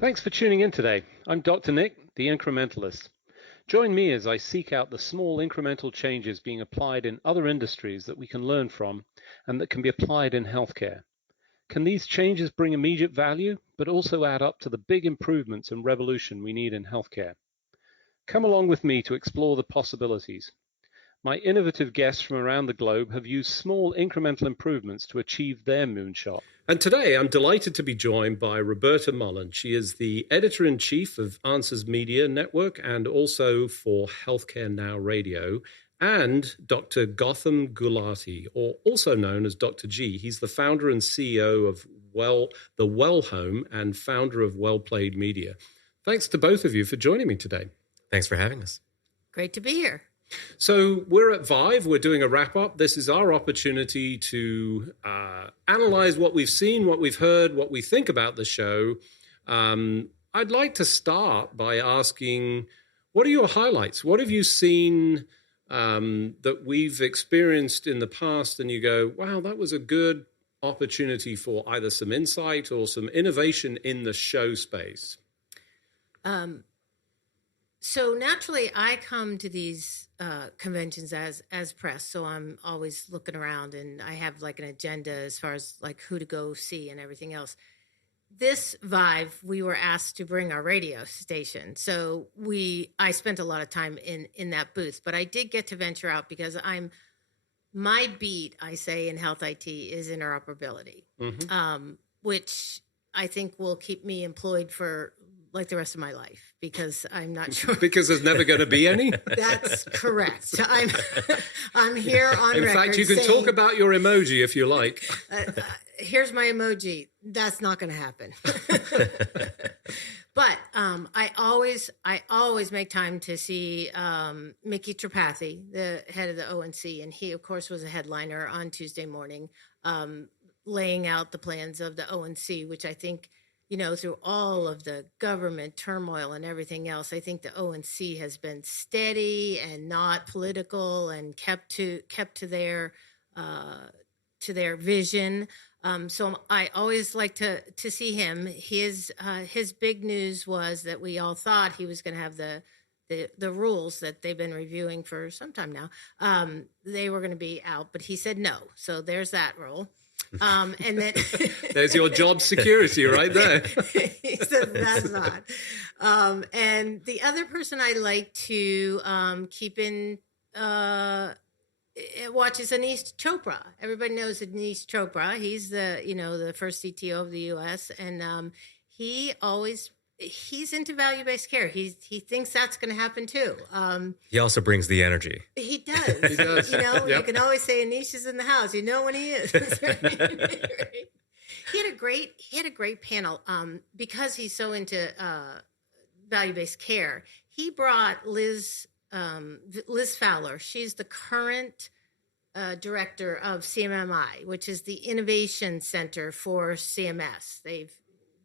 Thanks for tuning in today. I'm Dr. Nick, the Incrementalist. Join me as I seek out the small incremental changes being applied in other industries that we can learn from and that can be applied in healthcare. Can these changes bring immediate value, but also add up to the big improvements and revolution we need in healthcare? Come along with me to explore the possibilities. My innovative guests from around the globe have used small incremental improvements to achieve their moonshot. And today I'm delighted to be joined by Roberta Mullin. She is the editor-in-chief of Answers Media Network and also for Healthcare Now Radio, and Dr. Gautam Gulati, or also known as Dr. G. He's the founder and CEO of the Well Home and founder of Well Played Media. Thanks to both of you for joining me today. Thanks for having us. Great to be here. So we're at Vive. We're doing a wrap-up. This is our opportunity to analyze what we've seen, what we've heard, what we think about the show. I'd like to start by asking, what are your highlights? What have you seen that we've experienced in the past and you go, wow, that was a good opportunity for either some insight or some innovation in the show space? So naturally, I come to these conventions as press, so I'm always looking around, and I have like an agenda as far as like who to go see and everything else. This Vive, we were asked to bring our radio station, so I spent a lot of time in that booth, but I did get to venture out because my beat, I say in health IT, is interoperability, which I think will keep me employed for like the rest of my life, because I'm not sure. Because there's never going to be any? That's correct. I'm here on record. In fact, you can talk about your emoji if you like. Here's my emoji. That's not going to happen. But I always make time to see Mickey Tripathi, the head of the ONC, and he, of course, was a headliner on Tuesday morning, laying out the plans of the ONC, which I think, through all of the government turmoil and everything else, I think the ONC has been steady and not political and kept to their vision. So I always like to see him. His big news was that we all thought he was going to have the rules that they've been reviewing for some time now. They were going to be out, but he said no. So there's that rule. And then there's your job security right there. He said that's not. And the other person I like to keep in watch is Anish Chopra. Everybody knows Anish Chopra. He's the first CTO of the U.S. and he's into value-based care. He thinks that's going to happen too. He also brings the energy. He does. He does. Yep. You can always say Anish is in the house. You know when he is. Right? He had a great panel because he's so into value-based care. He brought Liz Fowler. She's the current director of CMMI, which is the Innovation Center for CMS. They've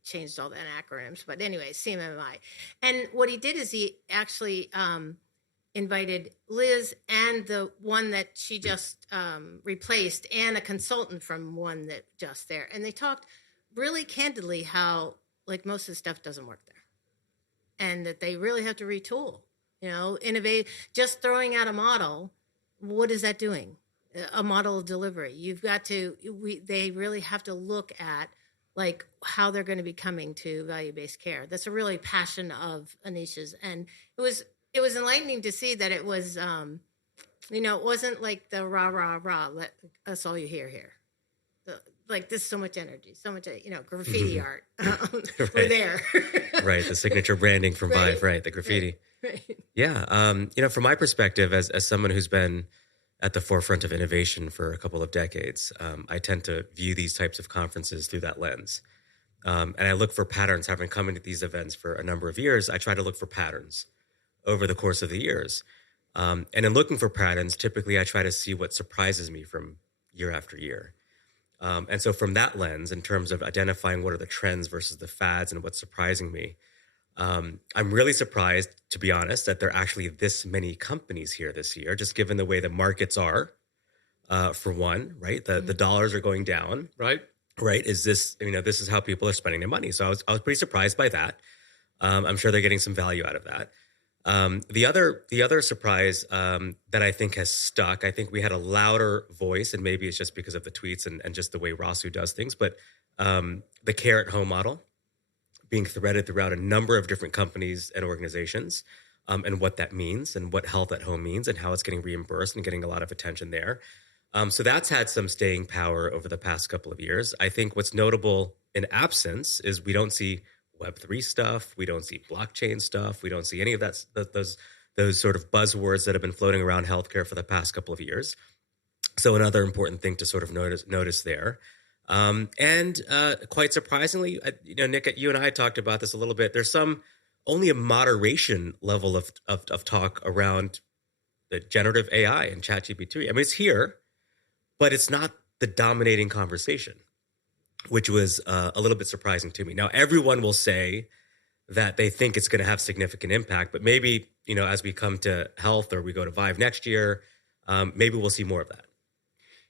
changed all the acronyms, but anyway, CMMI. And what he did is he actually invited Liz and the one that she just replaced and a consultant from one that just there. And they talked really candidly how like most of the stuff doesn't work there and that they really have to retool, innovate. Just throwing out a model, what is that doing? A model of delivery. You've got to, they really have to look at like how they're going to be coming to value-based care. That's a really passion of Anish's. And it was enlightening to see that it was, it wasn't like the rah, rah, rah, that's all you hear here. Like there's so much energy, so much, graffiti art. Right. We're there. Right. The signature branding from Vive, right. The graffiti. Right. Yeah. From my perspective, as someone who's been at the forefront of innovation for a couple of decades, I tend to view these types of conferences through that lens. And I look for patterns. Having come into these events for a number of years, I try to look for patterns over the course of the years. And in looking for patterns, typically I try to see what surprises me from year after year. And so from that lens, in terms of identifying what are the trends versus the fads and what's surprising me, I'm really surprised, to be honest, that there are actually this many companies here this year, just given the way the markets are, for one, right? The dollars are going down. Right. right? Is this, this is how people are spending their money. So I was pretty surprised by that. I'm sure they're getting some value out of that. The other surprise that I think has stuck, I think we had a louder voice, and maybe it's just because of the tweets and just the way Rasu does things, but the care at home model being threaded throughout a number of different companies and organizations, and what that means and what health at home means and how it's getting reimbursed and getting a lot of attention there. So that's had some staying power over the past couple of years. I think what's notable in absence is we don't see Web3 stuff. We don't see blockchain stuff. We don't see any of those sort of buzzwords that have been floating around healthcare for the past couple of years. So another important thing to sort of notice there. And quite surprisingly, Nick, you and I talked about this a little bit. There's only a moderation level of talk around the generative AI and ChatGPT. I mean, it's here, but it's not the dominating conversation, which was a little bit surprising to me. Now, everyone will say that they think it's going to have significant impact, but maybe, as we come to health or we go to Vive next year, maybe we'll see more of that.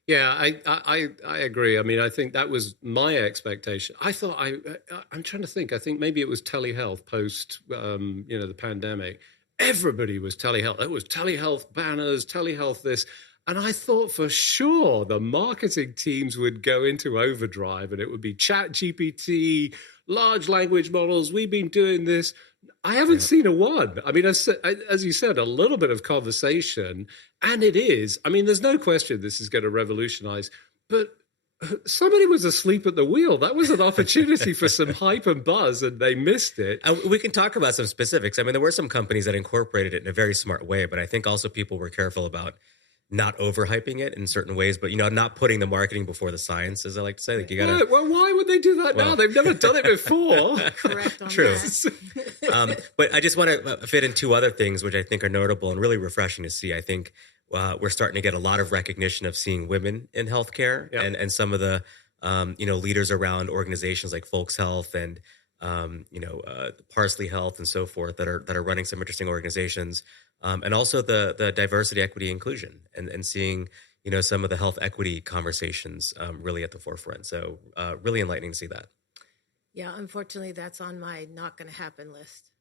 Yeah, I agree. I mean, I think that was my expectation. I thought I'm trying to think. I think maybe it was telehealth post, the pandemic. Everybody was telehealth. It was telehealth banners, telehealth this. And I thought for sure the marketing teams would go into overdrive and it would be Chat GPT, large language models. We've been doing this. I haven't seen a one. I mean, as you said, a little bit of conversation. And it is. I mean, there's no question this is going to revolutionize. But somebody was asleep at the wheel. That was an opportunity for some hype and buzz, and they missed it. We can talk about some specifics. I mean, there were some companies that incorporated it in a very smart way, but I think also people were careful about not overhyping it in certain ways, but not putting the marketing before the science, as I like to say. Like you gotta. Well, why would they do that now? They've never done it before. Correct on True. that. But I just want to fit in two other things, which I think are notable and really refreshing to see. I think we're starting to get a lot of recognition of seeing women in healthcare, and some of the leaders around organizations like Folks Health and Parsley Health and so forth that are running some interesting organizations. And also the diversity, equity, inclusion, and seeing, some of the health equity conversations really at the forefront. So really enlightening to see that. Yeah, unfortunately, that's on my not going to happen list.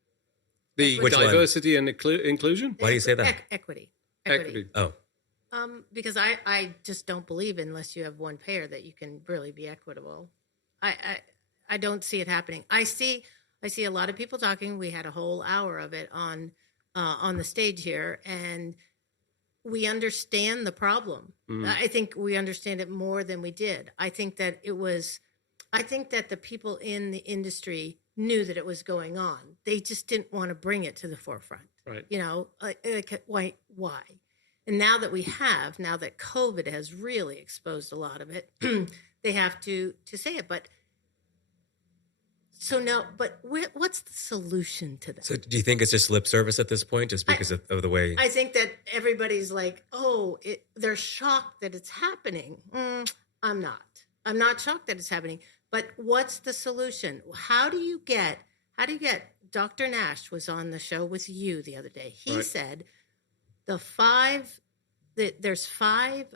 The diversity and inclusion? Why do you say that? Equity. Oh. Because I just don't believe unless you have one payer that you can really be equitable. I don't see it happening. I see a lot of people talking. We had a whole hour of it on the stage here, and we understand the problem. I think we understand it more than we did. I think that the people in the industry knew that it was going on. They just didn't want to bring it to the forefront. Right. Why? And now that COVID has really exposed a lot of it, they have to say it. But what's the solution to that? So do you think it's just lip service at this point, just because of the way? I think that everybody's like, they're shocked that it's happening. I'm not. I'm not shocked that it's happening. But what's the solution? How do you get Dr. Nash was on the show with you the other day. He said there's five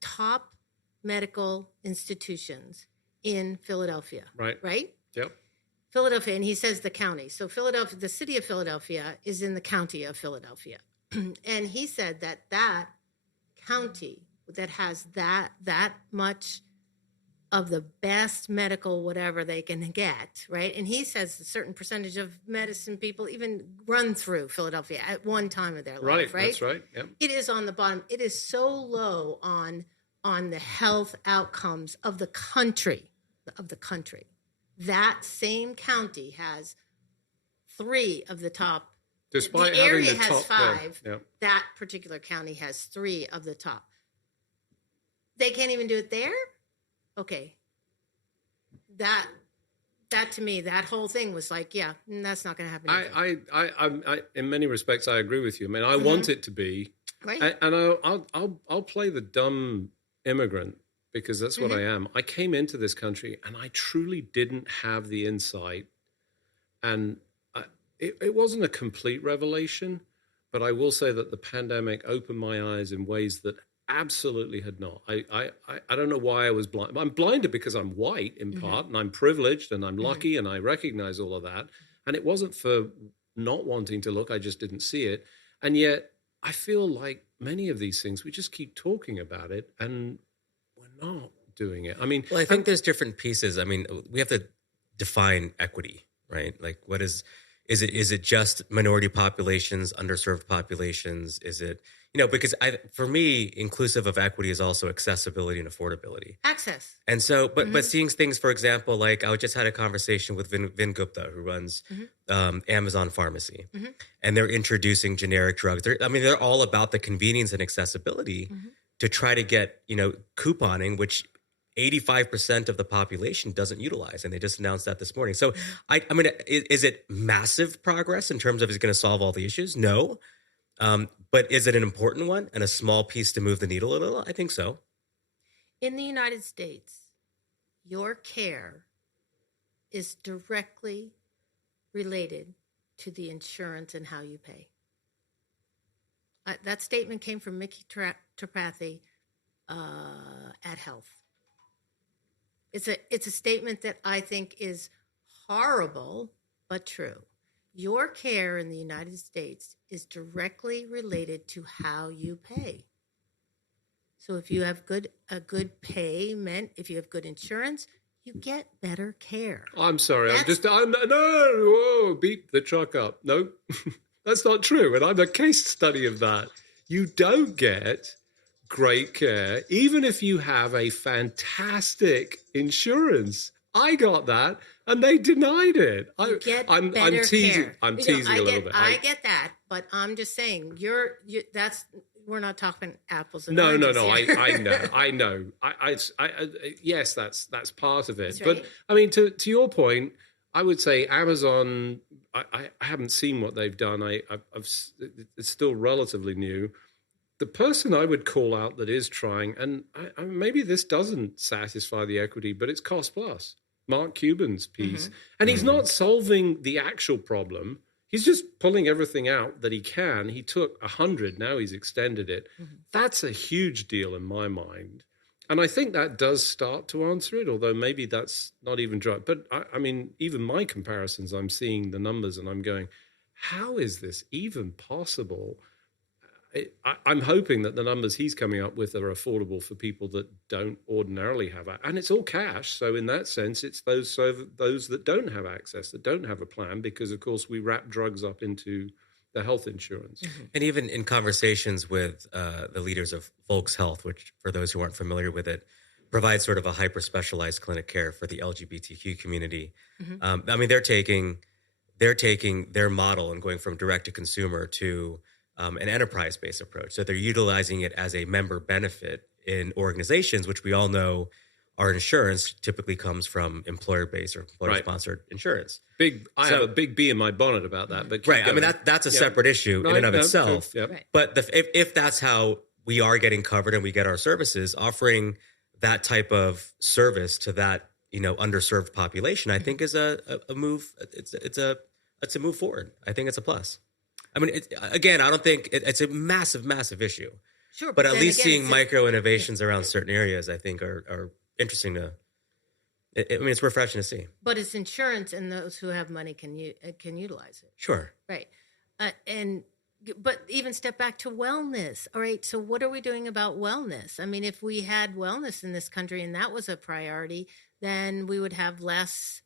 top medical institutions in Philadelphia. Right? Yep. Philadelphia, and he says the county. So Philadelphia, the city of Philadelphia is in the county of Philadelphia. And he said that county that has that much of the best medical whatever they can get, right? And he says a certain percentage of medicine people even run through Philadelphia at one time of their life, right? That's right. Yep. It is on the bottom. It is so low on the health outcomes of the country. That same county has 3 of the top. Despite the area having the has top, 5. yeah. That particular county has 3 of the top. They can't even do it there? Okay. That to me, that whole thing was like, yeah, that's not going to happen. I in many respects, I agree with you. I mean, I want it to be, right. And I'll play the dumb immigrant because that's what I am. I came into this country and I truly didn't have the insight, and it wasn't a complete revelation, but I will say that the pandemic opened my eyes in ways that absolutely had not. I don't know why I was blind. I'm blinded because I'm white in part, and I'm privileged, and I'm lucky, and I recognize all of that. And it wasn't for not wanting to look. I just didn't see it. And yet I feel like many of these things, we just keep talking about it, and we're not doing it. I mean, well, I think there's different pieces. I mean, we have to define equity, right? Like, what is it just minority populations, underserved populations? Is it, because for me, inclusive of equity is also accessibility and affordability. Access. And so, but seeing things, for example, like I just had a conversation with Vin Gupta, who runs Amazon Pharmacy, and they're introducing generic drugs. They're all about the convenience and accessibility to try to get, couponing, which 85% of the population doesn't utilize, and they just announced that this morning. So, I mean, is it massive progress in terms of is it going to solve all the issues? No. But is it an important one and a small piece to move the needle a little? I think so. In the United States, your care is directly related to the insurance and how you pay. That statement came from Mickey Tripathi at Health. It's a statement that I think is horrible, but true. Your care in the United States is directly related to how you pay. So if you have a good payment, if you have good insurance, you get better care. I'm sorry. Whoa, beat the truck up. No, that's not true. And I'm a case study of that. You don't get great care, even if you have a fantastic insurance. I got that, and they denied it. I'm teasing. Care. I'm teasing a little bit. I get that, but I'm just saying we're not talking apples and no. oranges. I know. Yes, that's part of it. That's right. But I mean, to your point, I would say Amazon. I haven't seen what they've done. It's still relatively new. The person I would call out that is trying, and maybe this doesn't satisfy the equity, but it's Cost Plus, Mark Cuban's piece. And he's not solving the actual problem. He's just pulling everything out that he can. He took 100, now he's extended it. That's a huge deal in my mind. And I think that does start to answer it, although maybe that's not even dry. But I mean, even my comparisons, I'm seeing the numbers and I'm going, how is this even possible? I'm hoping that the numbers he's coming up with are affordable for people that don't ordinarily have it. And it's all cash. So in that sense, it's those that don't have access, that don't have a plan, because, of course, we wrap drugs up into the health insurance. And even in conversations with the leaders of Volks Health, which, for those who aren't familiar with it, provides sort of a hyper-specialized clinic care for the LGBTQ community. I mean, they're taking their model and going from direct-to-consumer to an enterprise-based approach. So they're utilizing it as a member benefit in organizations, which we all know our insurance typically comes from employer-based or employer-sponsored insurance. I have a big bee in my bonnet about that. But right, I mean, that's a separate issue in and of itself. Right. But if that's how we are getting covered and we get our services, offering that type of service to that underserved population, I think is a move. It's a move forward. I think it's a plus. I mean, again, I don't think it's a massive, massive issue. Sure, but at least seeing micro innovations around certain areas, I think, are interesting to. I mean, it's refreshing to see. But it's insurance, and those who have money can utilize it. Sure. Right, but even step back to wellness. All right, so what are we doing about wellness? I mean, if we had wellness in this country and that was a priority, then we would have less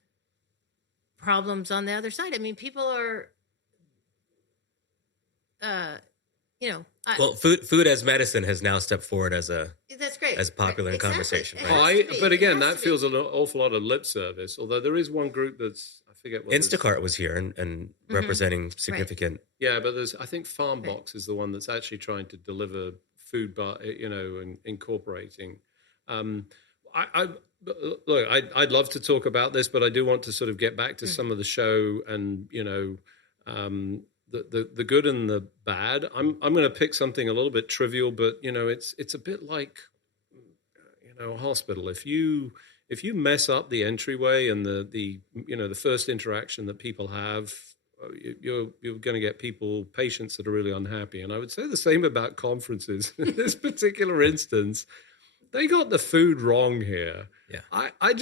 problems on the other side. I mean, people are. Well, food as medicine has now stepped forward as that's great, as popular in conversation. Right? But again, that feels an awful lot of lip service. Although there is one group that's I forget what Instacart was here and representing significant. Yeah, but I think Farmbox is the one that's actually trying to deliver food, and incorporating. Look, I'd love to talk about this, but I do want to sort of get back to some of the show and the good and the bad. I'm going to pick something a little bit trivial, but it's a bit like a hospital. If you mess up the entryway and the first interaction that people have, you're going to get patients that are really unhappy. And I would say the same about conferences. In this particular instance, they got the food wrong here. Yeah. I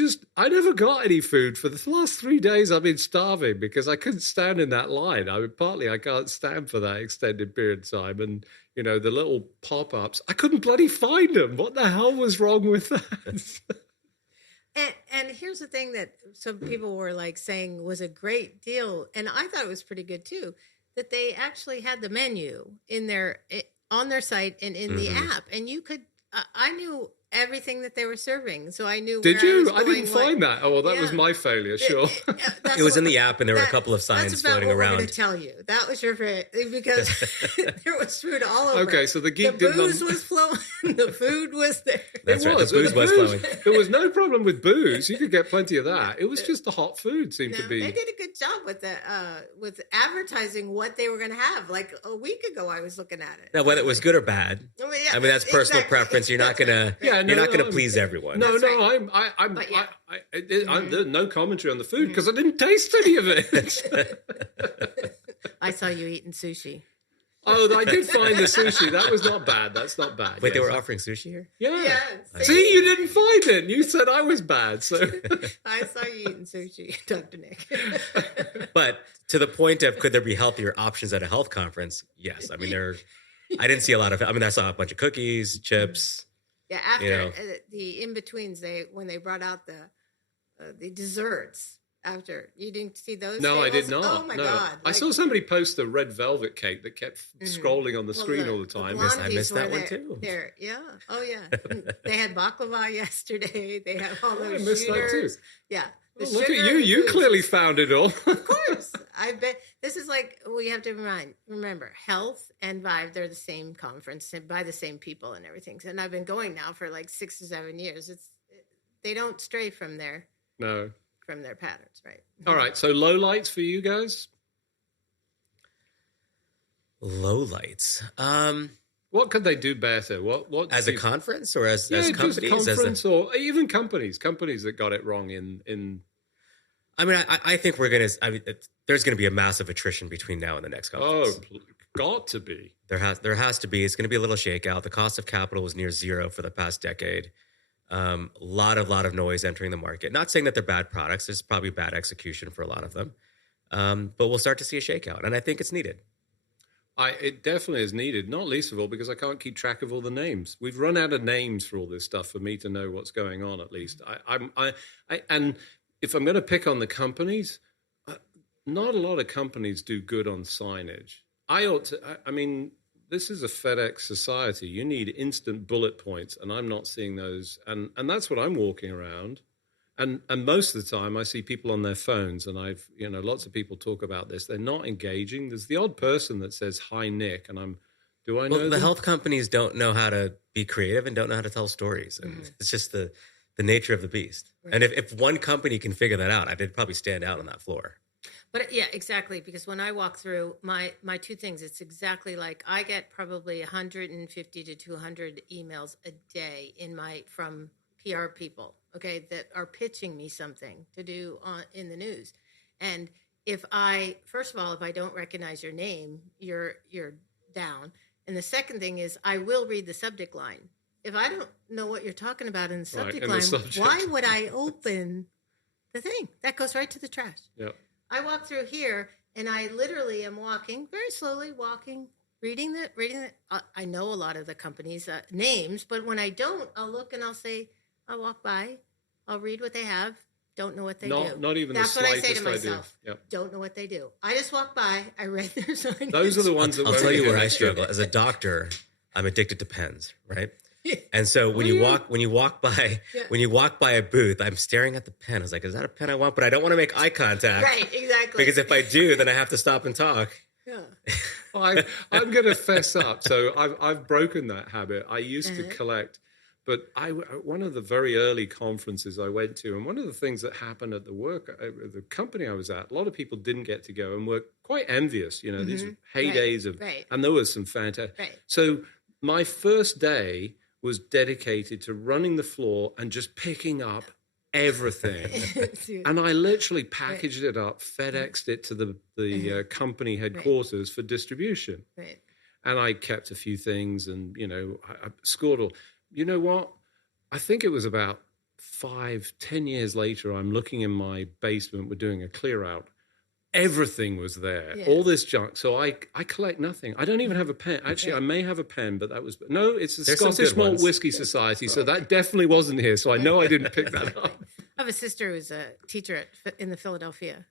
never got any food for the last 3 days. I've been starving because I couldn't stand in that line. I mean, partly I can't stand for that extended period of time. And, the little pop-ups, I couldn't bloody find them. What the hell was wrong with that? And here's the thing that some people were like saying was a great deal, and I thought it was pretty good too, that they actually had the menu on their site and in the app, and you could. I knew everything that they were serving, so I knew. Did where you? I didn't find that. Oh, well, that was my failure. Sure. It was in the app, and there were a couple of signs floating around. We're going to tell you that was your favorite because there was food all over. Okay, so the geek the booze was flowing, the food was there. That's right. The booze was flowing. There was no problem with booze. You could get plenty of that. It was just the hot food seemed to be. They did a good job with advertising what they were going to have. Like a week ago, I was looking at it. Now, whether it was good or bad, I mean that's personal preference. You're not gonna please everyone. No, right. There's no commentary on the food because I didn't taste any of it. I saw you eating sushi. Oh, I did find the sushi. That was not bad. That's not bad. Wait, they were offering sushi here? Yeah. See, you didn't find it. You said I was bad. So I saw you eating sushi, Dr. Nick. But to the point of could there be healthier options at a health conference? Yes. I mean, I didn't see a lot of. I mean, I saw a bunch of cookies, chips. Yeah, after the in-betweens, when they brought out the desserts after. You didn't see those? No, tables? I did not. Oh, my God. I saw somebody post a red velvet cake that kept scrolling on the screen all the time. I missed that one too. Yeah. Oh, yeah. They had baklava yesterday. They had all those I missed that too. Yeah. Oh, look at you. You clearly found it all. Of course. I bet this is like, we have to remember, Health and Vive, they're the same conference and by the same people and everything. And I've been going now for like 6 or 7 years. They don't stray from their patterns, right? All right. So lowlights for you guys? Lowlights. What could they do better? What as a conference or as companies? Just conference or even companies that got it wrong in. I mean, I think there's going to be a massive attrition between now and the next conference. Oh, got to be. There has to be. It's going to be a little shakeout. The cost of capital was near zero for the past decade. Lot of noise entering the market. Not saying that they're bad products. There's probably bad execution for a lot of them. But we'll start to see a shakeout, and I think it's needed. It definitely is needed, not least of all because I can't keep track of all the names. We've run out of names for all this stuff for me to know what's going on. At least, and if I'm going to pick on the companies, not a lot of companies do good on signage. I mean, this is a FedEx society. You need instant bullet points, and I'm not seeing those. And that's what I'm walking around. And most of the time I see people on their phones, and lots of people talk about this. They're not engaging. There's the odd person that says, "Hi, Nick," and do I know the them? health companies don't know how to be creative and don't know how to tell stories. And it's just the nature of the beast. Right. And if one company can figure that out, I'd probably stand out on that floor. But yeah, exactly. Because when I walk through my two things, it's exactly like I get probably 150 to 200 emails a day from PR people, okay, that are pitching me something to do in the news. And first of all, if I don't recognize your name, you're down. And the second thing is I will read the subject line. If I don't know what you're talking about in the subject line, why would I open the thing? That goes right to the trash. Yep. I walk through here and I literally am walking, very slowly walking, reading the I know a lot of the companies' names, but when I don't, I'll look and I'll walk by, I'll read what they have, don't know what they do. Not even That's the what I slightest say to myself. Yep. Don't know what they do. I just walk by, I read their sign. Those are the ones that I'll tell you where I struggle. As a doctor, I'm addicted to pens, right? And so when you walk by a booth, I'm staring at the pen. I was like, is that a pen I want? But I don't want to make eye contact. Right, exactly. Because if I do, then I have to stop and talk. Yeah. Well, I'm going to fess up. So I've broken that habit. I used to collect, but one of the very early conferences I went to, and one of the things that happened at the company I was at, a lot of people didn't get to go and were quite envious. These heydays and there was some fantastic. Right. So my first day was dedicated to running the floor and just picking up everything. And I literally packaged it up, FedExed it to the company headquarters for distribution. Right. And I kept a few things, and, I scored all. You know what? I think it was about 5-10 years later, I'm looking in my basement, we're doing a clear out. Everything was there, all this junk. So I collect nothing. I don't even have a pen. Actually, I may have a pen, but it's the Scottish Malt Whiskey Society. So that definitely wasn't here. So I know I didn't pick that up. I have a sister who's a teacher in the Philadelphia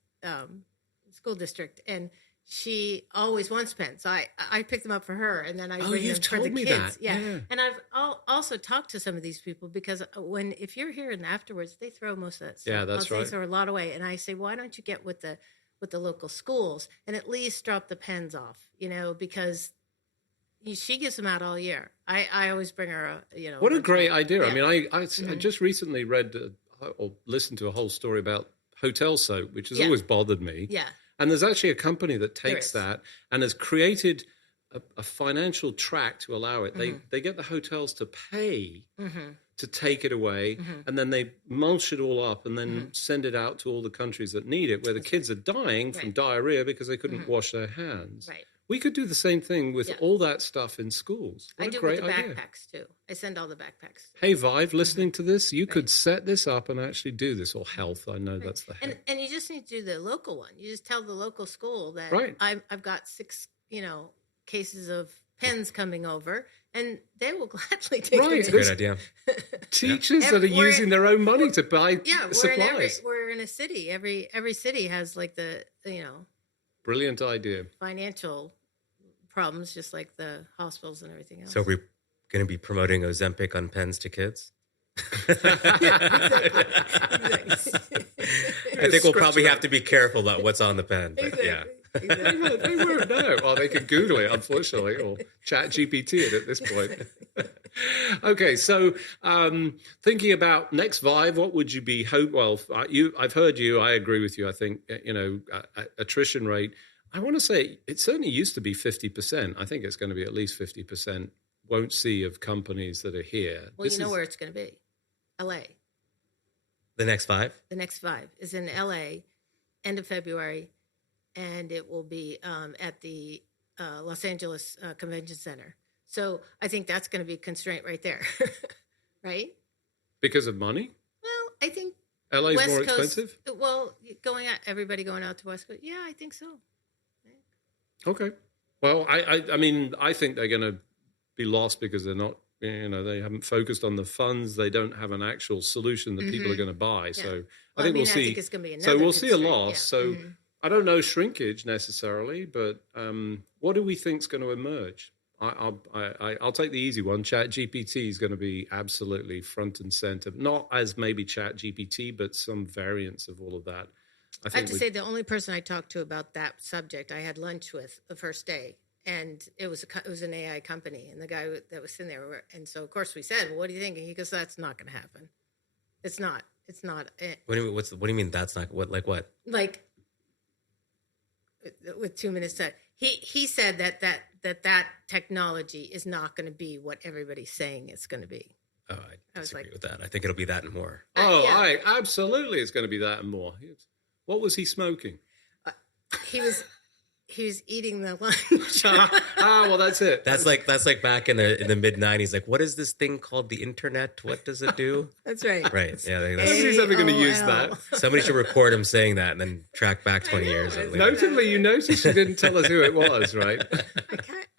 school district, and she always wants pens. So I pick them up for her, and then I bring them for the kids. Yeah. And I've also talked to some of these people, because if you're here and afterwards, they throw most of that stuff. Yeah, that's right. They throw a lot away. And I say, why don't you get with the local schools and at least drop the pens off, because she gives them out all year. I always bring her What a great idea. Yeah. I mean, I just recently read or listened to a whole story about hotel soap, which has always bothered me. Yeah. And there's actually a company that takes that and has created a financial track to allow it. They get the hotels to pay to take it away, and then they mulch it all up and then send it out to all the countries that need it, where the kids are dying from diarrhea because they couldn't wash their hands. Right. We could do the same thing with all that stuff in schools. What I do great with the idea. backpacks too. I send all the backpacks. Hey, Vive, listening to this, you could set this up and actually do this, or health. I know that's the head. And you just need to do the local one. You just tell the local school that I've got 6, cases of pens coming over, and they will gladly take it. That's a great idea. Teachers that are using their own money to buy supplies. We're in a city. Every city has like the Brilliant idea. Financial problems, just like the hospitals and everything else. So we're going to be promoting Ozempic on pens to kids? Exactly. I think we'll probably have to be careful about what's on the pen. But Exactly. They won't know. Well, they can Google it, unfortunately, or chat GPT it at this point. Okay, so thinking about next Vive, what would you be I've heard you. I agree with you. I think attrition rate. I want to say it certainly used to be 50%. I think it's going to be at least 50%. Won't see of companies that are here. Well, where it's going to be, LA. The next Vive. The next Vive is in LA, end of February, and it will be at the Los Angeles Convention Center. So I think that's going to be a constraint right there, right? Because of money? Well, I think LA is West more Coast, expensive? Well, everybody going out to West Coast. Yeah, I think so. Okay. Well, I mean, I think they're going to be lost because they're not, they haven't focused on the funds. They don't have an actual solution that people are going to buy. Yeah. So I think we'll see. I think it's going to be another. So we'll see a loss. Yeah. So I don't know shrinkage necessarily, but what do we think is going to emerge? I'll take the easy one. Chat GPT is going to be absolutely front and center, not as maybe Chat GPT, but some variants of all of that. I have to say, the only person I talked to about that subject, I had lunch with the first day, and it was an AI company, and the guy that was sitting there, and so of course we said, "Well, what do you think?" And he goes, "That's not going to happen. It's not. It's not." What do you mean? That's not what? Like what? Like with 2 minutes time. He said that technology is not going to be what everybody's saying it's going to be. Oh, I disagree with that. I think it'll be that and more. I absolutely, it's going to be that and more. What was he smoking? He was eating the lunch. Well, that's it. That's like back in the mid '90s. Like, what is this thing called the internet? What does it do? That's right. Right. Yeah. Nobody's ever going to use that. Somebody should record him saying that and then track back 20 years. Notably, you noticed you didn't tell us who it was, right?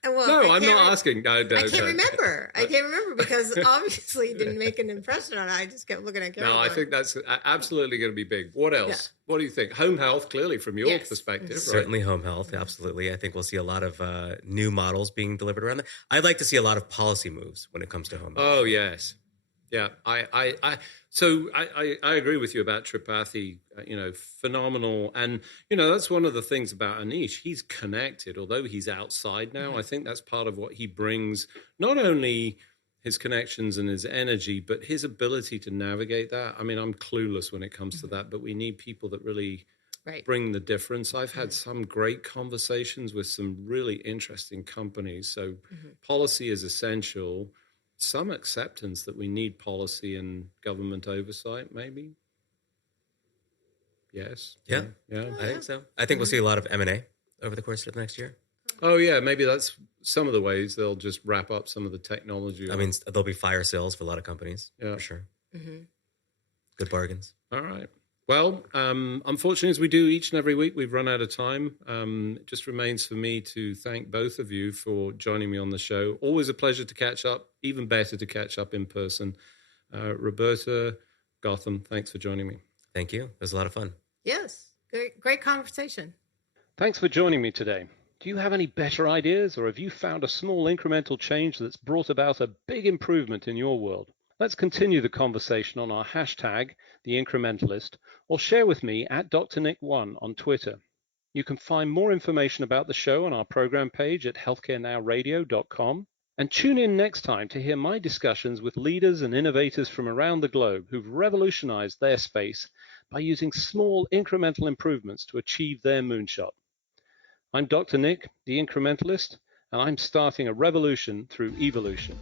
I'm not asking. No, I can't remember. I can't remember because obviously it didn't make an impression on it. I just kept looking at Carol. No, I think that's absolutely going to be big. What else? Yeah. What do you think? Home health, clearly, from your perspective. Right? Certainly home health, absolutely. I think we'll see a lot of new models being delivered around that. I'd like to see a lot of policy moves when it comes to home health. Oh, yes. Yeah, So I agree with you about Tripathi, phenomenal. And, that's one of the things about Anish. He's connected, although he's outside now. I think that's part of what he brings, not only his connections and his energy, but his ability to navigate that. I mean, I'm clueless when it comes to that, but we need people that really bring the difference. I've had some great conversations with some really interesting companies. So policy is essential. Some acceptance that we need policy and government oversight, maybe. Yes. Yeah. Yeah. I think so. I think we'll see a lot of M&A over the course of the next year. Oh, yeah. Maybe that's some of the ways they'll just wrap up some of the technology. I mean, there'll be fire sales for a lot of companies, for sure. Good bargains. All right. Well, unfortunately, as we do each and every week, we've run out of time. It just remains for me to thank both of you for joining me on the show. Always a pleasure to catch up, even better to catch up in person. Roberta, Gautam, thanks for joining me. Thank you. It was a lot of fun. Yes. Great conversation. Thanks for joining me today. Do you have any better ideas, or have you found a small incremental change that's brought about a big improvement in your world? Let's continue the conversation on our hashtag, The Incrementalist, or share with me at DrNick1 on Twitter. You can find more information about the show on our program page at healthcarenowradio.com, and tune in next time to hear my discussions with leaders and innovators from around the globe who've revolutionized their space by using small incremental improvements to achieve their moonshot. I'm Dr. Nick, the Incrementalist, and I'm starting a revolution through evolution.